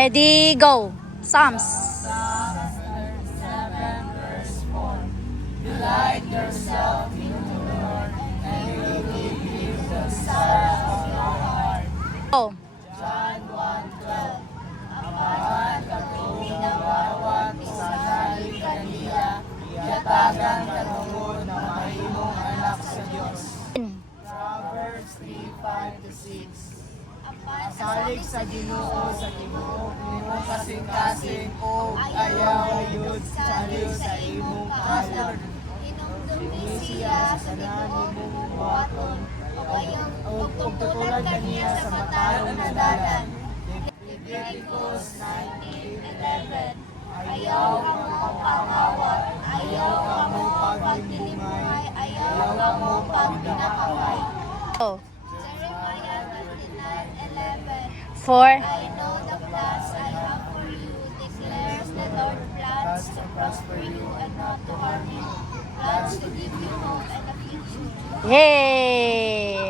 Ready, go. Psalms. Delight yourself in the Lord, and He will give you the desires of your heart. Go. John 1:12. Apahan katong bawat usanay kaniya, yatagan katungod na mahimong anak sa Diyos. Proverbs 3:5-6. Salig sa Ginoo sa tibuok nimong kasing-kasing o ayaw yun salig sa imong kahalan. Hinumdumi siya sa nimong buhaton o pagtutulan kaniya sa matarong na dalan. Leviticus 19:11. Ayaw ka mo pangawat, ayaw ka mo pagdilingmay, ayaw ka mo pagdinakaway. Go. Jeremiah 29:11. For I know the plans I have for you, declares the Lord, plans to prosper you and not to harm you, plans to give you hope and a future. yay!